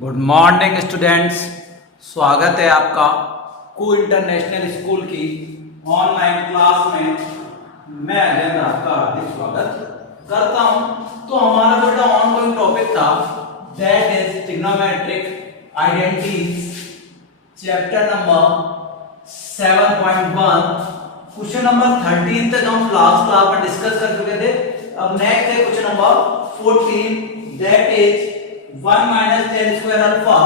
Good morning students. स्वागत है आपका कू इंटरनेशनल स्कूल की ऑनलाइन क्लास में। मैं अजय आपका हार्दिक स्वागत करता हूं। तो हमारा बेटा ऑनगोइंग टॉपिक था that is trigonometric identities, chapter number 7.1। Question number 13 तक हम लास्ट क्लास में डिस्कस कर चुके थे। अब नेक्स्ट है question number 14 that is 1 minus tan square alpha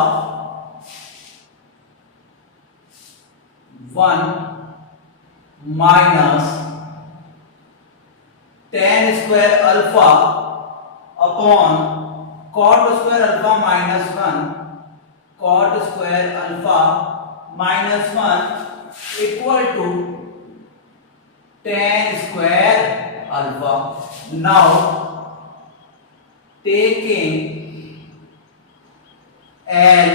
1 minus tan square alpha upon cot square alpha minus 1 cot square alpha minus 1 equal to tan square alpha. Now taking L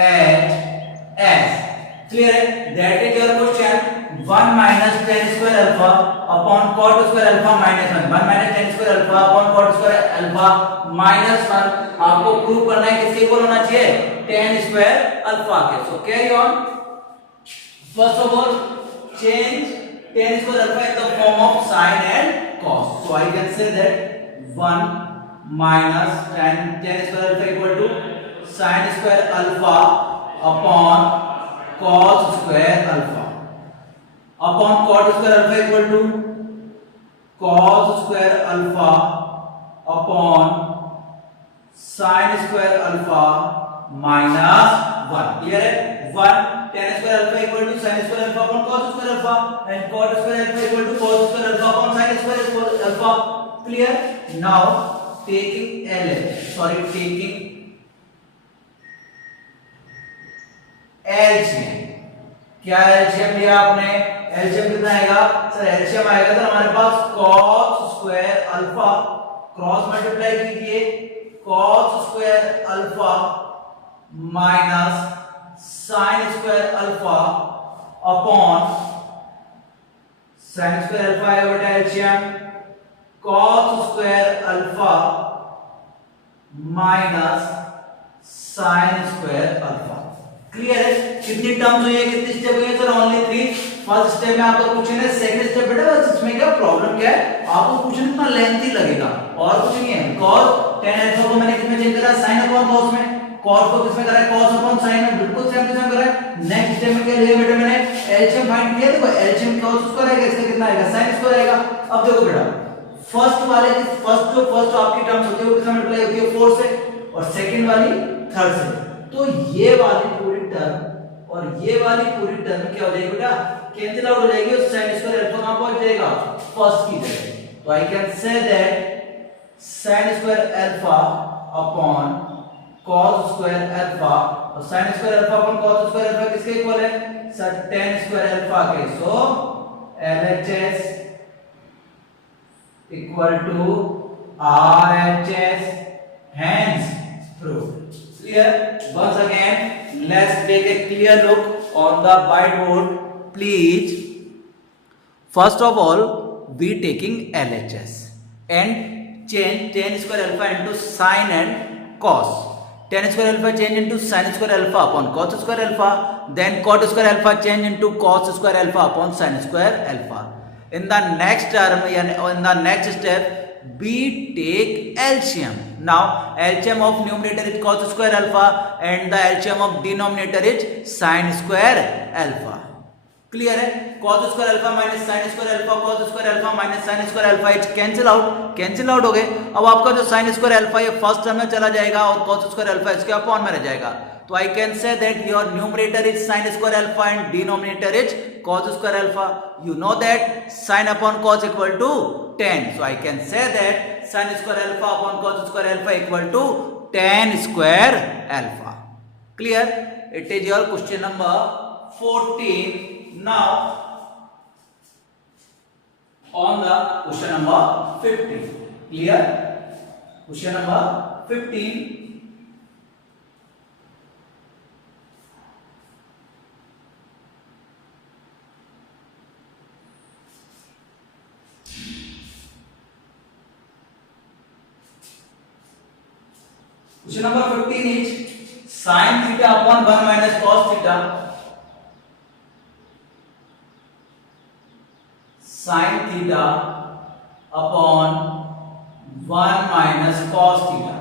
H S. Clear है? That is your question. 1 minus tan square alpha upon cot square alpha minus 1. 1 minus tan square alpha upon cot square alpha minus 1. आपको prove करना है किसके equal होना चाहिए? tan square alpha के. So carry on. First of all, change tan square alpha in the form of sin and cos. So I can say that 1 minus tan square alpha equal to sin square alpha upon cos square alpha upon cot square alpha equal to cos square alpha upon sin square alpha minus 1. Clear है? 1 tan square alpha equal to sin square alpha upon cos square alpha and cot square alpha equal to cos square alpha upon sin square alpha. Clear? Now taking LCM. क्या LCM लिया आपने? LCM कितना आएगा sir? LCM आएगा तो हमारे पास cos square alpha, cross multiply कीजिए, cos square alpha minus sin square alpha upon sin square alpha आएगा बेटा LCM cos square alpha minus sin square alpha. Clear है? कितनी टर्म्स हुई है, कितनी स्टेप हुई है सर? ओनली 3। फर्स्ट स्टेप में आपका क्वेश्चन है, सेकंड स्टेप बेटा बस इसमें क्या प्रॉब्लम क्या है, आपको क्वेश्चन इतना लेंथी लगेगा और कुछ नहीं है। cos tan अल्फा को मैंने किसमें चेंज करा? sin अपॉन cos में। cos को किसमें करा है? cos अपॉन sin में। बिल्कुल सेम टू सेम करा है। नेक्स्ट स्टेप में क्या लिया बेटा मैंने? एलसीएम फाइंड किया। देखो एलसीएम cos स्क्वायर आएगा, इसका कितना आएगा? sin स्क्वायर आएगा। अब देखो बेटा फर्स्ट आपकी टर्म्स होती है वो किससे मल्टीप्लाई होती है? 4 से, और सेकंड वाली 3rd से। तो ये वाली पूरी टर्म और ये वाली पूरी टर्म क्या हो जाएगी बेटा? कैंसिल आउट हो जाएगी और sin स्क्वायर अल्फा कहां पहुंच जाएगा? फर्स्ट की जगह। तो I can say that sin square alpha upon cos square alpha, और sin square alpha upon cos square alpha किसके इक्वल है सर? tan स्क्वायर अल्फा के। सो LHS equal to RHS, hence proved. Clear? Once again, let's take a clear look on the whiteboard, please. First of all, we taking LHS and change tan square alpha into sin and cos. Tan square alpha change into sin square alpha upon cos square alpha. Then cot square alpha change into cos square alpha upon sin square alpha. In the next term, in the next step, we take LCM. Now LCM of numerator is cos square alpha and the LCM of denominator is sin square alpha. Clear है? cos square alpha minus sin square alpha, cos square alpha minus sin square alpha, it cancel out हो गए। अब आपका जो sin square alpha ये first term में चला जाएगा और cos स्क्वायर अल्फा इसके अपॉन में रह जाएगा। तो I can say that your numerator is sin square alpha and denominator is cos square alpha. You know that sin upon cos equal to tan, so I can say that sin square alpha upon cos square alpha equal to tan square alpha. Clear? It is your question number 14. Now on the question number 15. Clear? Question number 15. Question number 15 is sin theta upon 1 minus cos theta. Sin theta upon 1 minus cos theta.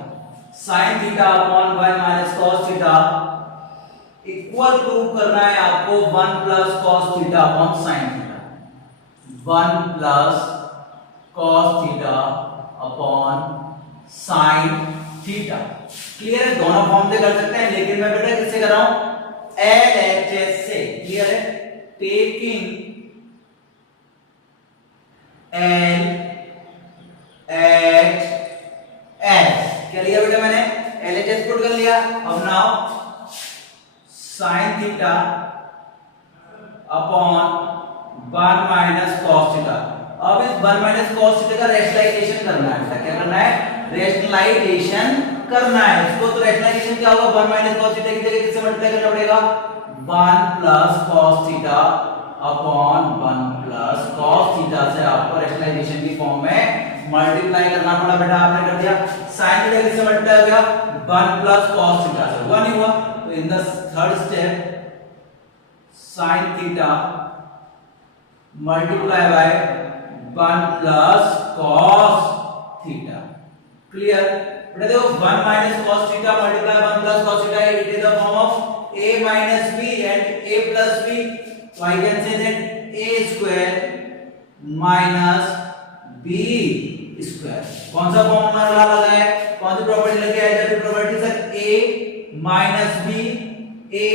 Sin theta upon 1 minus cos theta equal prove करना है आपको 1 plus cos theta upon sin theta. 1 plus cos theta upon sin theta. Clear है? दोनों form से कर सकते हैं, लेकिन मैं बेटा किससे कर रहा हूं? LHS से. क्लियर है? Taking LHS. क्या लिया बेटा मैंने? LHS पुट कर लिया. अब now sin theta upon 1 minus cos theta. अब इस 1 minus cos theta का रेशनलाइजेशन करना है. क्या करना है? रेशनलाइजेशन करना है. इसको तो रेशनलाइजेशन क्या होगा? 1 minus cos theta की जगह किससे मल्टीप्लाई करना पड़ेगा? 1 plus cos theta upon 1 plus cos theta से आपको रेशनलाइजेशन की फॉर्म में मल्टीप्लाई करना पड़ा. बेटा आपने कर दिया. sin theta किससे मल्टीप्लाई हो गया? 1 plus cos theta से. 1 ही हुआ. तो in the third step sin theta multiply by 1 plus cos theta. Clear? बेटा देखो 1 minus cos theta multiply 1 plus cos theta, it is the form of a minus b and a plus b. So I can say that a square minus b square. कौन सा formula लगा है? कौन सी property लगी है? जब property sir a minus b a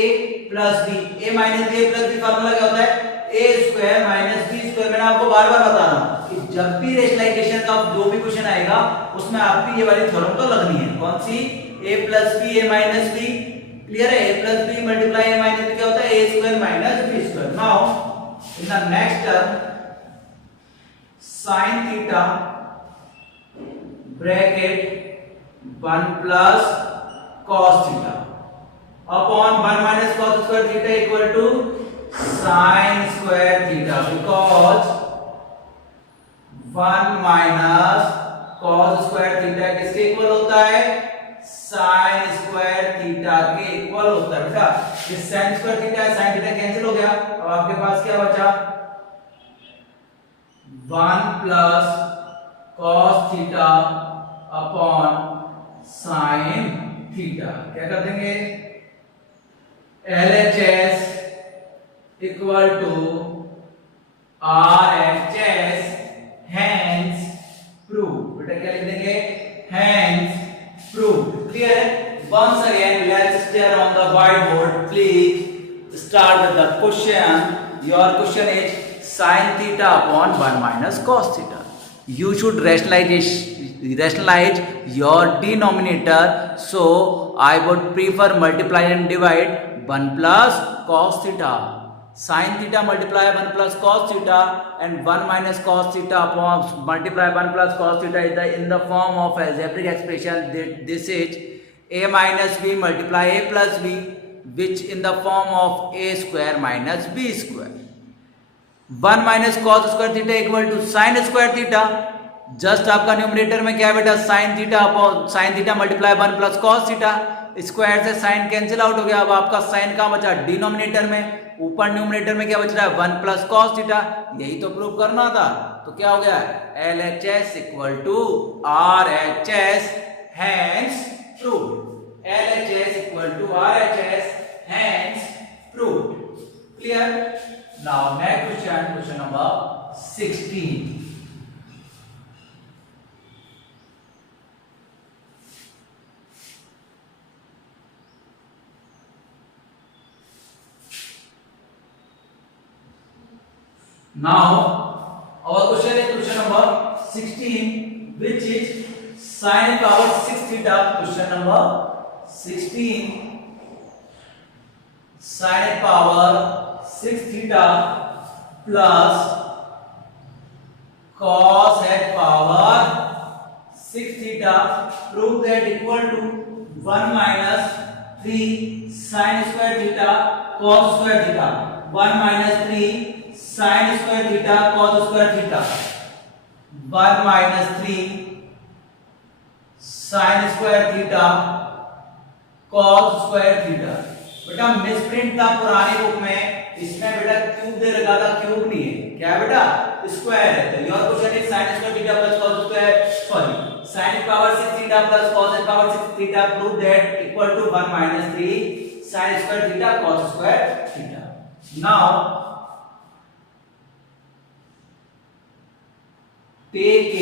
plus b. a minus b a plus b formula क्या होता है? a square minus b square. मैंने आपको बार-बार बता रहा हूं कि जब भी रेशनलाइजेशन का जो भी क्वेश्चन आएगा उसमें आपकी ये वाली थ्योरम तो लगनी है. कौन सी? a plus b a minus b. Clear है? a plus b multiply a minus b क्या होता है? a square minus b square. Now in the next term sin theta bracket 1 plus cos theta upon 1 minus cos square theta equal to sin square theta, because 1 minus cos square theta किसके equal होता है? sin square theta के equal होता है. बेटा ये sin square theta है, sin theta cancel हो गया. अब आपके पास क्या बचा? 1 plus cos theta upon sin theta. क्या कर देंगे? LHS equal to RHS, hence proved. बेटा क्या लिख देंगे? Hence proved. Clear है? Once again let's stare on the whiteboard. Please start with the question. Your question is sin theta upon 1 minus cos theta. You should rationalize your denominator, so I would prefer multiply and divide 1 plus cos theta. Sin theta multiply 1 plus cos theta and 1 minus cos theta upon multiply 1 plus cos theta is in the form of algebraic expression. This is a minus b multiply a plus b, which in the form of a square minus b square. 1 minus cos square theta equal to sin square theta. Just आपका numerator में क्या है बेटा? sin theta upon sin theta multiply 1 plus cos theta. Square से sin cancel out हो गया. अब आपका sin कहाँ बचा? डिनोमिनेटर में. ऊपर न्यूमरेटर में क्या बच रहा है? 1 प्लस cos theta. यही तो प्रूव करना था. तो क्या हो गया? LHS equal to RHS, hence proved. LHS equal to RHS, hence proved. Clear? Now next question number 16. Now our question is question number 16, which is sin power 6 theta. Question number 16, sin power 6 theta plus cos hat power 6 theta. Prove that equal to 1 minus 3 sin square theta cos square theta. 1 minus 3 sin square theta cos square theta. 1 minus 3 sin square theta cos square theta. बेटा misprint था पुराने book में, इसमें बेटा cube दे रखा था, cube नहीं है, क्या है बेटा स्क्वायर है। तो your question is sin square theta plus cos square, sorry sin power 6 theta plus cos power 6 theta, prove that equal to 1 minus 3 sin square theta cos square theta. Now take a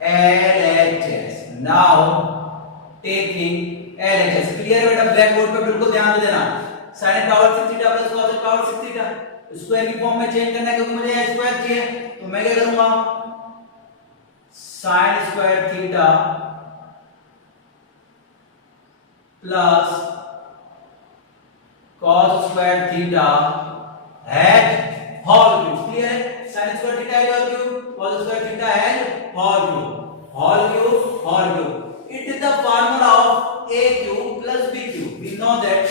LHS, now taking LHS, clear है बेटा, blackboard पे बिल्कुल ध्यान देना। sin power 6 theta plus cos power 6 theta square की form में change करना है क्योंकि मुझे यह स्क्वायर चाहिए, तो मैं क्या करूंगा sin square theta plus cos square theta has whole cube, clear है, sin square theta has whole cube, cos square theta has whole cube, whole cube whole cube. It is the formula of a cube plus b cube. We know that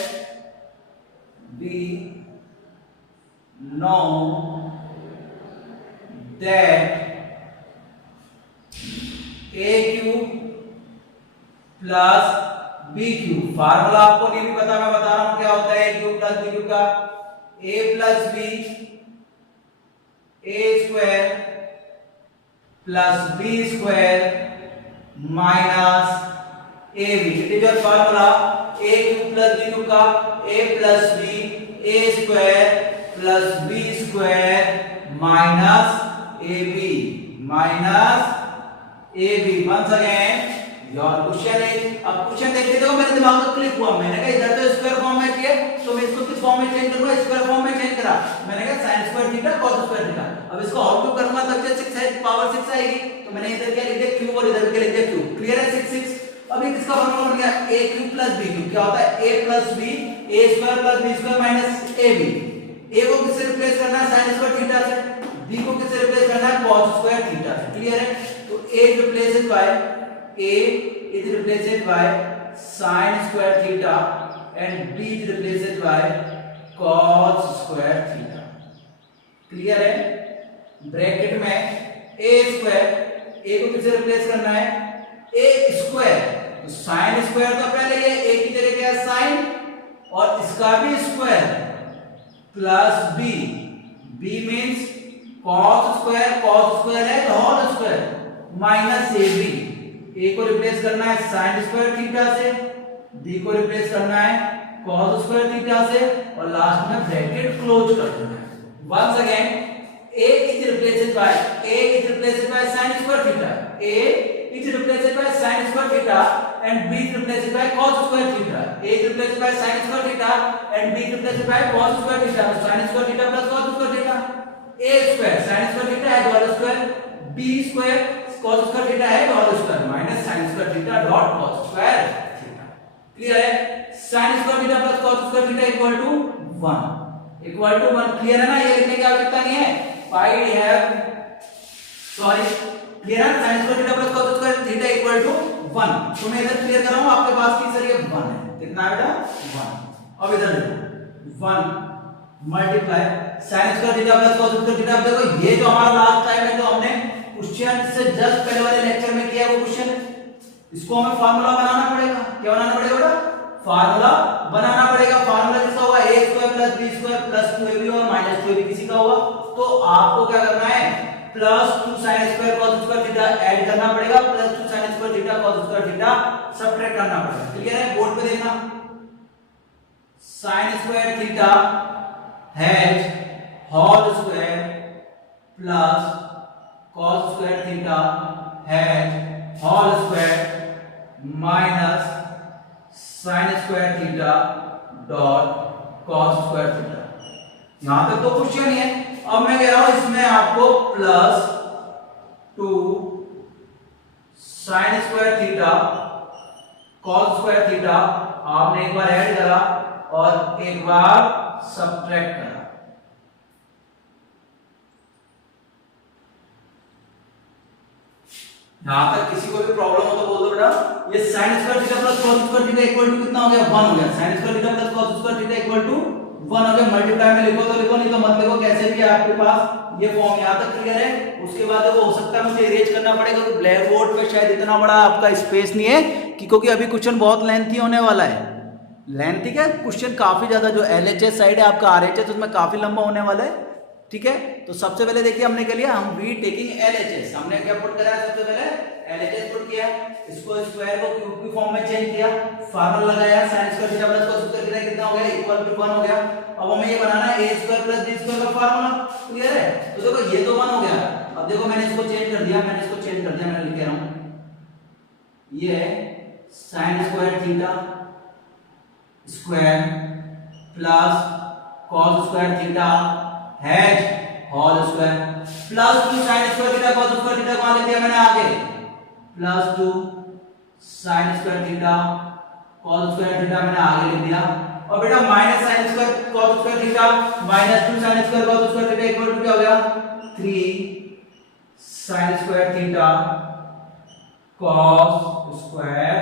a cube plus b cube, formula आपको नहीं भी पता, मैं बता रहा हूं क्या होता है a cube plus b cube का, a plus b a square plus b square minus ab, it is your formula a cube plus b cube का a plus b a square plus b square minus ab। once again your question is, अब question देखते देखो मेरे दिमाग में click हुआ, मैंने कहा इधर तो स्क्वायर फॉर्म में किया तो मैं इसको किस फॉर्म में चेंज करूंगा, स्क्वायर फॉर्म में चेंज करा, मैंने कहा sin square theta cos square theta. अब इसको होल क्यूब करूंगा तब जब 6 है पावर 6 आएगी, तो मैंने इधर क्या लिख दिया क्यूब और इधर क्या लिख दिया क्यूब, क्लियर है 6 6। अभी किसका फॉर्मूला बन गया a cube plus b cube, क्या होता है a plus b a square plus b square minus ab। a को किससे रिप्लेस करना है sin स्क्वायर थीटा से, b को किससे रिप्लेस करना है cos स्क्वायर थीटा से, क्लियर है। तो a replaced by a is replaced by sin square theta and b is replaced by cos square theta, clear है। ब्रैकेट में a स्क्वायर, a को किससे रिप्लेस करना है a स्क्वायर, तो sin स्क्वायर तो पहले ये a की जगह क्या है sin और इसका भी square plus b, b means cos square है तो whole square minus ab। a को रिप्लेस करना है sin स्क्वायर थीटा से, b को रिप्लेस करना है cos स्क्वायर थीटा से और लास्ट में ब्रैकेट क्लोज कर देना है। once again a is replaced by sin square theta, a is replaced by sin square theta and b is replaced by cos square theta, a is replaced by sin square theta and b is replaced by cos square theta, so sin square theta plus cos square theta, a square sin square theta है whole square, b square cos square theta है whole square minus sin square theta dot cos square theta, clear है। sin square theta plus cos square theta equal to 1, clear है ना, ये लिखने की आवश्यकता नहीं है, पाई हैव सॉरी क्लियर है, sin square theta plus cos square theta equal to 1। तो मैं इधर क्लियर कर रहा हूं, आपके पास की सर ये 1 है, कितना है बेटा 1। अब इधर देखो 1 multiply sin square theta plus cos square theta. देखो ये जो हमारा लास्ट टाइम है जो हमने क्वेश्चन से जस्ट पहले वाले लेक्चर में किया वो क्वेश्चन, इसको हमें फार्मूला बनाना पड़ेगा, क्या बनाना पड़ेगा बेटा फार्मूला बनाना पड़ेगा। फार्मूला किसका होगा a square plus b square plus 2ab और माइनस 2ab किसी का होगा, तो आपको क्या करना है plus 2 sin square cos square theta add करना पड़ेगा, plus 2 sin square theta cos square theta subtract करना पड़ेगा, क्लियर है। बोर्ड पे देखना sin square theta has whole square plus cos square theta has whole square minus sin square theta dot cos square theta. यहां तक तो question ही है। अब मैं कह रहा हूं इसमें आपको plus 2 sin square theta cos square theta आपने एक बार ऐड करा और एक बार सबट्रैक्ट करा, यहां तक किसी को भी प्रॉब्लम हो तो बोल दो बेटा। ये sin square theta plus cos square theta equal to कितना हो गया 1 हो गया, sin square theta plus cos square theta equal to 1 हो गया। मल्टीप्लाई में लिखो तो लिखो, नहीं तो मत लिखो, कैसे भी आपके पास ये फॉर्म यहां तक क्लियर है। उसके बाद वो हो सकता है मुझे इरेज करना पड़ेगा क्योंकि ब्लैक बोर्ड पे शायद इतना बड़ा आपका स्पेस नहीं है कि क्योंकि अभी क्वेश्चन बहुत लेंथी होने वाला है। लेंथी क्या, क्वेश्चन काफी ज्यादा, जो एलएचएस साइड है आपका आरएचएस, उसमें काफी लंबा होने वाला है। ठीक है, तो सबसे पहले देखिए हमने क्या लिया, हम वी टेकिंग एलएचएस, हमने क्या पुट करा है, सबसे पहले एलएचएस पुट किया, इसको स्क्वायर को क्यूब की फॉर्म में चेंज किया, फार्मूला लगाया, sin square theta plus cos square theta कितना हो गया, इक्वल टू 1 हो गया। अब हमें ये बनाना है a square plus b square का फार्मूला। क्लियर है, तो देखो ये तो 1 हो गया। अब देखो मैंने इसको चेंज कर दिया, मैंने लिख रहा हूं, ये sin square theta square plus cos square theta has whole square plus 2 sin square theta cos square theta को ले दिया मैंने आगे, plus 2 sin square theta cos square theta मैंने आगे लिख दिया। और बेटा minus sin square cos square theta minus 2 sin square cos square theta equal to क्या हो गया, 3 sin square theta cos square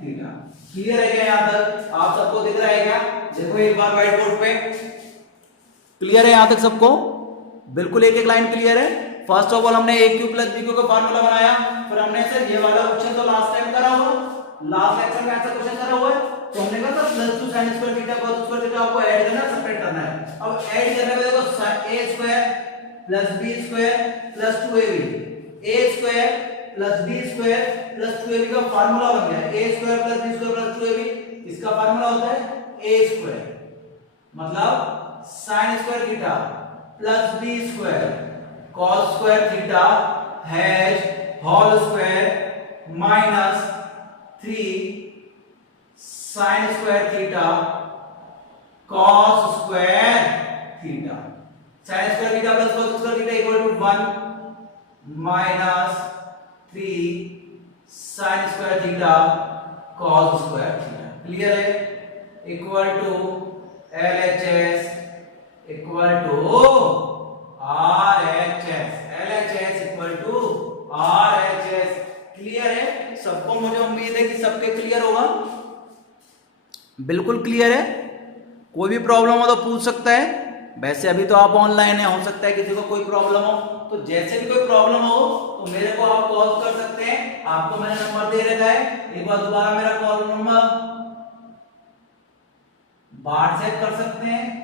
theta. Clear है क्या, यहां तक आप सबको दिख रहा है क्या? देखो एक बार व्हाइट बोर्ड पे, क्लियर है यहां तक सबको? बिल्कुल एक एक लाइन क्लियर है। फर्स्ट ऑफ ऑल हमने a cube plus b cube का फार्मूला बनाया, फिर हमने सर ये वाला क्वेश्चन तो लास्ट टाइम करा हुआ, लास्ट लेक्चर में ऐसा क्वेश्चन करा हुआ है, तो हमने कहा था plus 2 sin square theta cos square theta आपको ऐड करना है, सेपरेट करना है। अब ऐड करने में देखो a square plus b square plus 2ab, a square plus b square plus 2ab का फार्मूला बन गया, a square plus b square plus 2ab, इसका फार्मूला होता है a स्क्वायर मतलब sin square theta plus b square cos square theta has whole square minus 3 sin square theta cos square theta, sin square theta plus cos square theta equal to 1 minus 3 sin square theta cos square theta. Clear है, equal to LHS equal to RHS, LHS equal to RHS। Clear है सबको? मुझे उम्मीद है कि सबके clear होगा, बिल्कुल क्लियर है। कोई भी प्रॉब्लम हो तो पूछ सकता है, वैसे अभी तो आप ऑनलाइन है, हो सकता है किसी को कोई प्रॉब्लम हो, तो जैसे भी कोई प्रॉब्लम हो तो मेरे को आप कॉल कर सकते हैं। आपको मैंने नंबर दे रखा है, एक बार दोबारा मेरा कॉल नंबर व्हाट्सएप कर सकते हैं।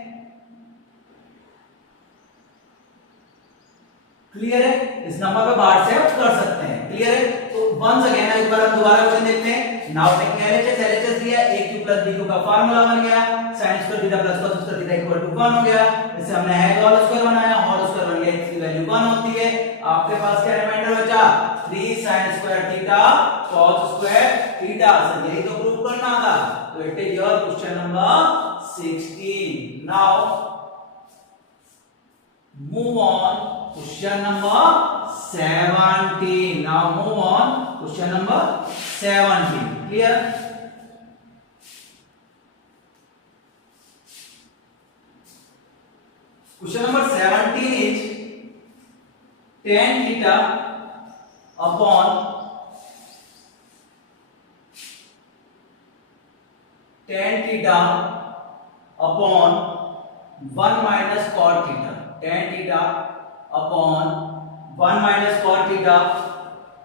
क्लियर है, इस नंबर पे व्हाट्सएप कर सकते हैं। क्लियर है, तो वंस अगेन एक बार हम दोबारा क्वेश्चन देखते हैं। नाउ टेकिंग LHS लिया, a cube plus b cube का फार्मूला बन गया, sin square theta plus cos square theta equal to 1 हो गया। इससे हमने हैश होल स्क्वायर बनाया, होल स्क्वायर बन गया, x की वैल्यू 1 होती है। आपके पास क्या रिमाइंडर बचा, 3 sin square theta cos square theta. Sir यही तो प्रूव करना था, तो it is your question number 16। Now move on question number 17. Now move on question number 17. Clear? Question number 17 is tan theta upon tan theta upon 1 minus cot theta, tan theta upon 1 minus cot theta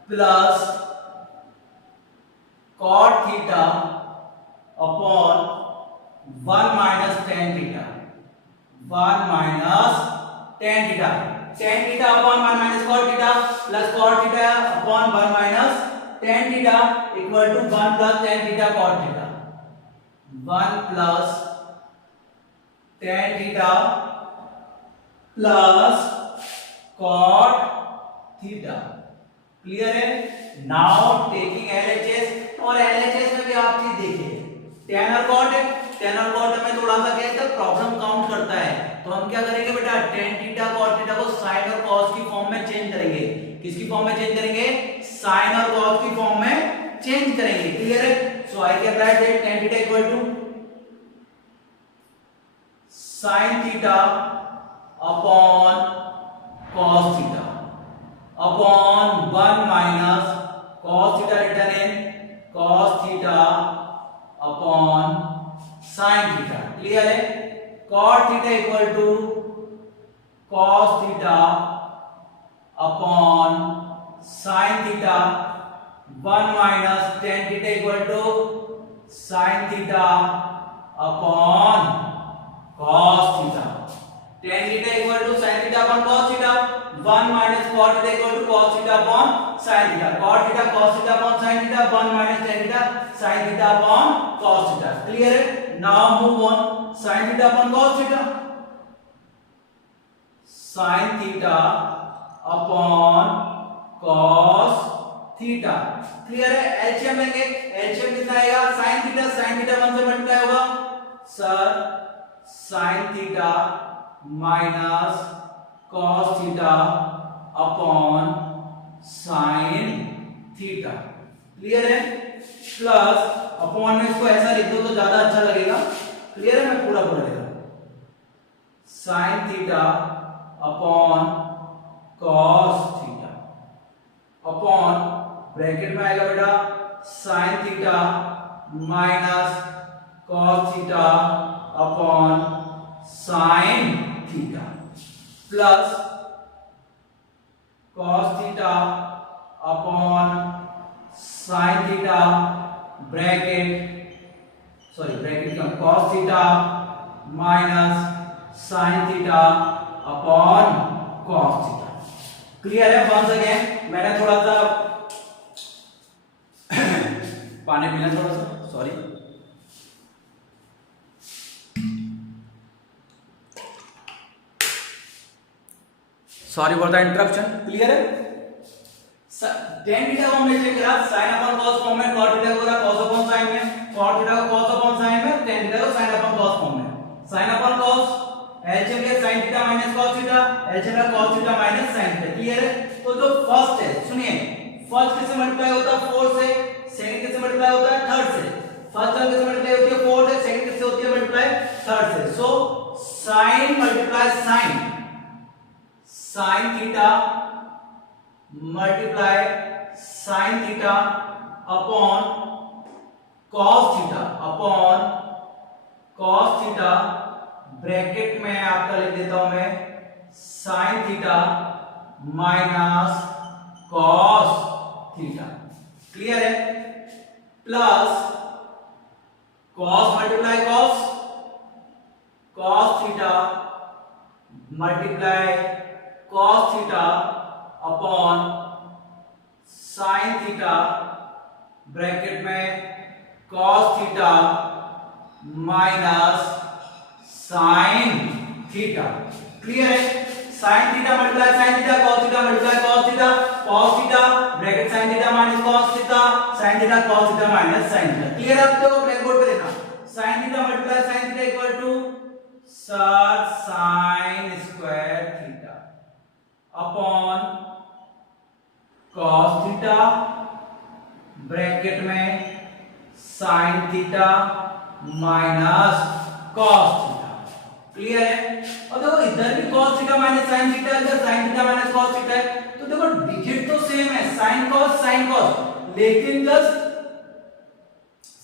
plus cot theta upon 1 minus tan theta, 1 minus tan theta, tan theta upon 1 minus cot theta plus cot theta upon 1 minus tan theta equal to 1 plus tan theta cot theta, 1 plus tan theta plus cot theta। Clear है? Now taking LHS, और LHS में भी आप चीज देखिए, tan और cot है, tan और cot में थोड़ा सा क्या है, प्रॉब्लम काउंट करता है, तो हम क्या करेंगे बेटा, tan थीटा cot थीटा को sin और cos की फॉर्म में चेंज करेंगे। किसकी फॉर्म में चेंज करेंगे? sin और cos की फॉर्म में चेंज करेंगे। क्लियर है? So I can write that tan theta equal to sin theta upon cos theta upon 1 minus cos theta return in cos theta upon sin theta. Clear है? cot theta equal to cos theta upon sin theta, 1 minus tan theta equal sin theta upon cos theta. tan theta equal to sin theta upon cos theta. 1 minus cot theta equal to cos theta upon sin theta. cot theta cos theta upon sin theta. 1 minus tan theta sin theta upon cos theta. Clear है? Now move on. sin theta upon cos theta, sin theta upon cos theta. Clear है? LCM लेंगे। LCM कितना आएगा? sin theta 1 से multiply होगा sir, sin theta minus cos theta upon sin theta. Clear है? Plus upon में इसको ऐसा लिख दो तो ज्यादा अच्छा लगेगा। क्लियर है? मैं पूरा लिख रहा हूं। sin theta upon cos theta upon bracket में आएगा बेटा sin theta minus cos theta upon sin theta plus cos theta upon sin theta bracket का cos theta minus sin theta upon cos theta. Clear है? Once again मैंने थोड़ा सा पानी पीना, थोड़ा सा sorry. Sorry for the interruption. Clear है? tan थीटा को हमने चेक करा sin अपॉन cos फॉर्म में, cot थीटा को करा cos अपॉन sin में, cot थीटा को cos अपॉन sin में, tan थीटा को sin अपॉन cos फॉर्म में। sin अपॉन cos एलसीएम के sin theta minus cos theta, LCM का cos theta minus sin theta. Clear है? तो जो फर्स्ट है, सुनिए, फर्स्ट किससे मल्टीप्लाई होता है? 4 से। सेकंड किससे मल्टीप्लाई होता है? 3rd से। फर्स्ट टर्म किससे मल्टीप्लाई होती है? 4 से। सेकंड किससे होती है मल्टीप्लाई? 3rd से। So sin multiply sin theta multiply sin theta upon cos theta bracket में आपका लिख देता हूं मैं sin theta minus cos theta. Clear है? Plus cos multiply cos theta multiply cos theta upon sin theta bracket में cos theta minus sin theta. Clear है? sin theta multiply sin theta, cos theta multiply cos theta bracket sin theta minus cos theta, sin theta cos theta minus sin theta. Clear? आप देखो blackboard पे देखना, sin theta multiply sin theta equal to sir sin square theta upon cos theta bracket में sin theta minus cos theta. Clear है? और देखो इधर भी cos theta minus sin theta, इधर sin theta minus cos theta है, तो देखो डिजिट तो सेम है, sin cos, लेकिन जस्ट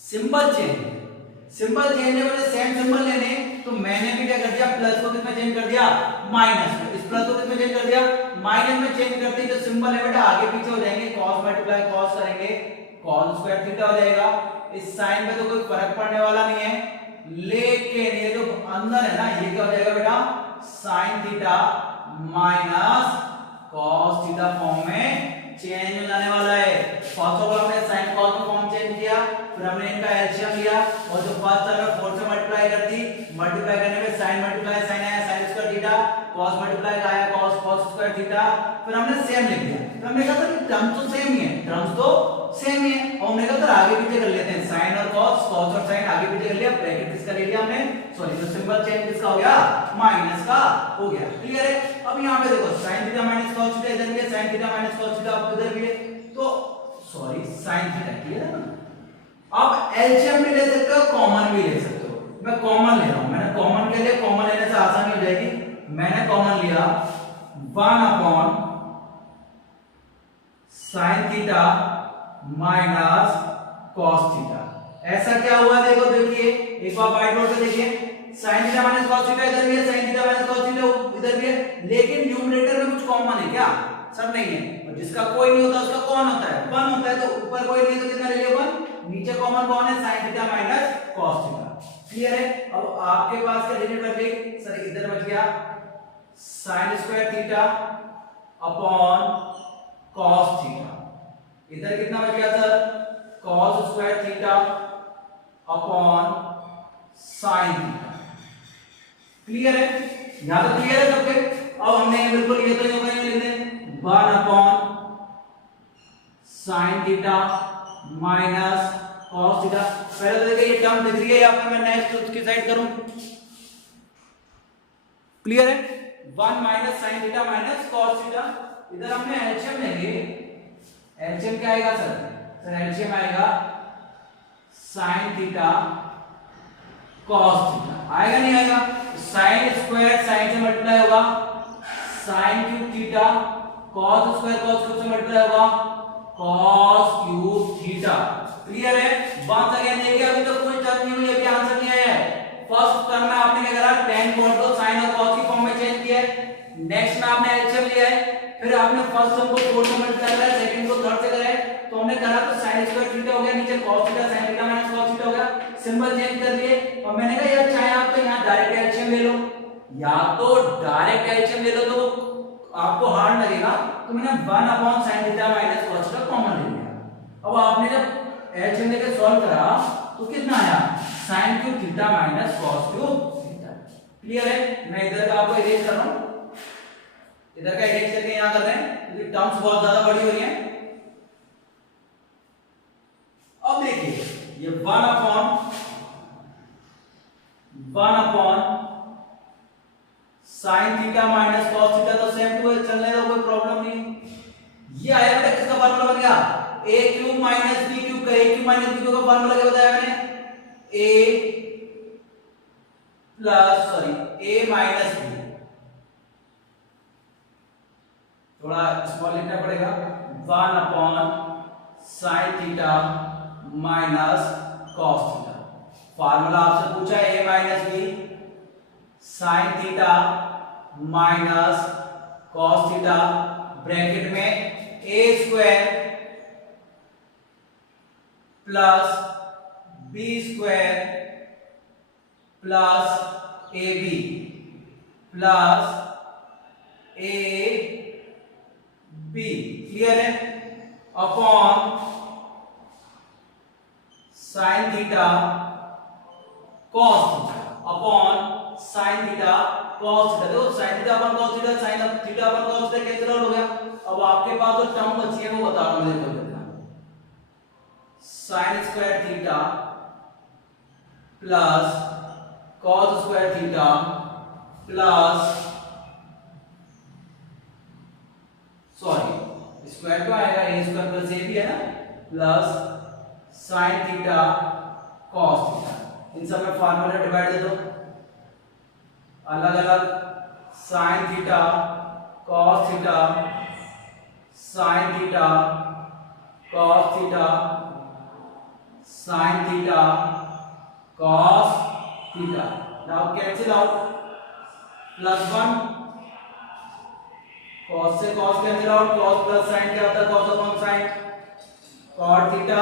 सिंबल चेंज है। मुझे सेम सिंबल लेने, तो मैंने भी क्या कर दिया, प्लस को किसमें चेंज कर दिया? माइनस में। इस प्लस को किसमें चेंज कर दिया? माइनस में चेंज करते ही जो सिंबल है बेटा आगे पीछे हो जाएंगे, cos मल्टीप्लाई cos करेंगे cos स्क्वायर थीटा हो जाएगा। इस साइन में तो कोई फर्क पड़ने वाला नहीं है, लेकिन ये जो अंदर है ना, ये क्या हो जाएगा बेटा? sin theta minus cos theta form में चेंज हो जाने वाला है। फर्स्ट ऑफ ऑल हमने sin cos में फॉर्म चेंज किया, फिर हमने इनका एलसीएम लिया और जो फर्स्ट टर्म है 4 से मल्टीप्लाई कर दी, मल्टीप्लाई करने में sin मल्टीप्लाई sin आया sin square theta, cos multiply आया cos स्क्वायर थीटा, फिर हमने सेम लिख दिया। फिर हमने कहा था कि टर्म तो सेम ही है, और हमने कहा था आगे पीछे कर लेते हैं, sin और cos और sin आगे पीछे कर लिया, ब्रैकेट किसका ले लिया हमने, सॉरी जो सिंबल चेंज किसका हो गया? माइनस का हो गया। क्लियर है? अब यहाँ पे देखो sin theta minus cos theta इधर भी है, sin theta minus cos theta इधर भी है, तो सॉरी sin थीटा। क्लियर है ना? आप एलसीएम भी ले सकते हो, कॉमन भी ले सकते हो। मैं कॉमन ले रहा हूं, मैंने कॉमन के लिए, कॉमन लेने से आसानी हो जाएगी, मैंने कॉमन लिया 1 upon sin theta minus cos theta. ऐसा क्या हुआ देखो, देखिए एक बार व्हाइट बोर्ड पे देखिए, sin theta minus cos theta इधर भी है, sin theta minus cos theta इधर भी है, लेकिन न्यूमरेटर में कुछ कॉमन है क्या? सब नहीं है, और जिसका कोई नहीं होता उसका कौन होता है? 1 होता है, तो ऊपर कोई नहीं है तो कितना ले लिया 1, नीचे कॉमन कौन है, sin theta minus cos theta. Clear है। अब आपके पास क्या लिमिट बच गई सर, इधर बच गया sin square theta upon cos theta, इधर कितना बच गया sir, cos square theta upon sin theta. Clear है, यहां तो क्लियर है सबके। अब हमने बिल्कुल ये तो लिख दें 1 upon sin theta minus cos theta. पहले तो देखिए ये टर्म दिख रही है, या फिर मैं नेक्स्ट उसकी साइड करूं। क्लियर है, 1 minus sin theta minus cos theta. इधर हमने एलसीएम लेंगे, एलसीएम क्या आएगा सर, एलसीएम आएगा sin थीटा cos थीटा, आएगा नहीं आएगा, sin स्क्वायर sin से मल्टीप्लाई होगा sin cube theta, cos square cos cube से मल्टीप्लाई होगा cos क्यूब थीटा। क्लियर है। बात अगेन देखिए, अभी तो कोई टर्म नहीं हुई, अभी आंसर नहीं आया है। फर्स्ट टर्म में आपने क्या करा, tan cos को sin और cos की फॉर्म में चेंज किया है। नेक्स्ट में आपने एलसीएम लिया है, फिर आपने फर्स्ट टर्म को फोर्थ में मल्टीप्लाई करा, सेकंड को थर्ड से करा है, तो हमने करा तो sin स्क्वायर थीटा हो गया, नीचे cos theta sin theta minus cos theta हो गया, सिंबल चेंज कर लिए। और मैंने कहा यार चाहे आप तो यहां डायरेक्ट एलसीएम ले लो, या तो डायरेक्ट एलसीएम ले लो तो आपको हार्ड लगेगा, तो मैंने 1 upon sin theta minus cos theta common ले लिया। अब आपने जब एलसीएम लेके सॉल्व करा तो कितना आया, sin cube theta minus cos cube theta. Clear है। मैं इधर का आपको इरेज कर रहा हूं, इधर का इरेज करके यहां कर रहे हैं क्योंकि टर्म्स बहुत ज्यादा बड़ी हो रही हैं। अब देखिए ये 1 upon sin theta minus cos theta तो सेम टू चलने दो, कोई प्रॉब्लम नहीं। ये आया बेटा किसका फार्मूला बन गया, a cube minus b cube का, a cube minus b cube का फार्मूला क्या बताया मैंने, a माइनस b, थोड़ा स्मॉल लिखना पड़ेगा, 1 upon sin theta minus cos theta. Formula आपसे पूछा a minus b sin theta minus cos theta, bracket में a square plus b square plus ab plus ab। Clear है। Upon sin theta cos theta, upon sin theta cos theta. देखो sin theta अपन cos theta, sin theta अपन cos theta cancel out हो गया। अब आपके पास जो term बची है वो बता रहा हूं, देखो कितना, sin square theta plus cos square theta plus, sorry square तो आएगा a स्क्वायर प्लस a भी है ना, plus sin theta cos theta. इन सब में फार्मूला डिवाइड दे दो अलग अलग, sin theta cos theta sin theta cos theta sin theta cos theta. Now cancel out, +1 cos से cos cancel out, cos plus sin क्या होता है, cos अपॉन sin, cot theta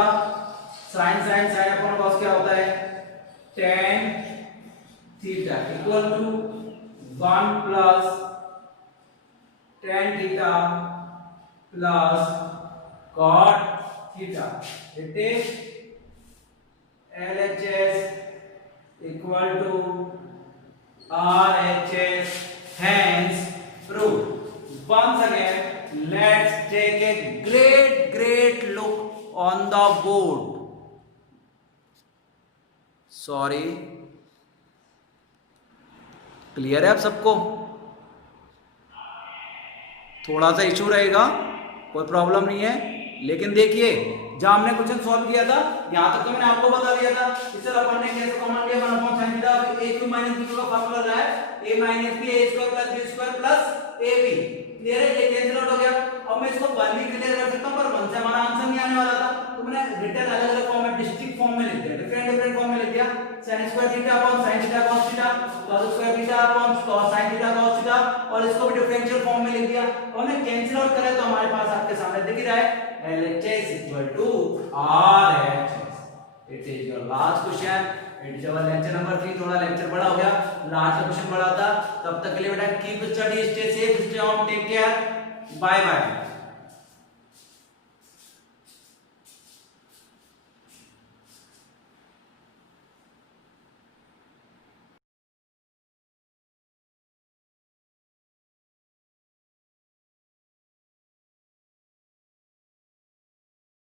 sin upon cos क्या होता है, tan theta equal to 1 plus tan theta plus cot theta. It is LHS equal to RHS, hence proved. Once again, let's take a great look on the board. Sorry, clear है आप सबको, थोड़ा सा issue रहेगा, कोई problem नहीं है। लेकिन देखिए जहां हमने क्वेश्चन सॉल्व किया था यहां तक तो मैंने आपको बता दिया था। इससे अपन ने कैसे कॉमन लिया, 1 upon sin theta, a cube minus b cube का फार्मूला रहा है a minus b a square plus b square plus ab। Clear है, ये कैंसिल आउट हो गया। अब मैं इसको 1 भी क्लियर कर सकता हूं, पर 1 से हमारा आंसर नहीं आने वाला था, तो मैंने रिटर्न अलग अलग फॉर्म में, डिस्ट्रिक्ट फॉर्म में लिख दिया, डिफरेंट फॉर्म में लिख दिया। sin square theta upon sin theta cos theta, cos square theta upon sin theta cos theta, और इसको भी डिफरेंशियल फॉर्म में लिख दिया। और हमने कैंसिल आउट करा तो हमारे पास आपके सामने दिख रहा है LHS equal to RHS। It is your last question, it is our lecture number 3। थोड़ा लेक्चर बड़ा हो गया, लास्ट क्वेश्चन बड़ा था। तब तक के लिए बेटा keep study, stay safe, stay home, take care, bye bye.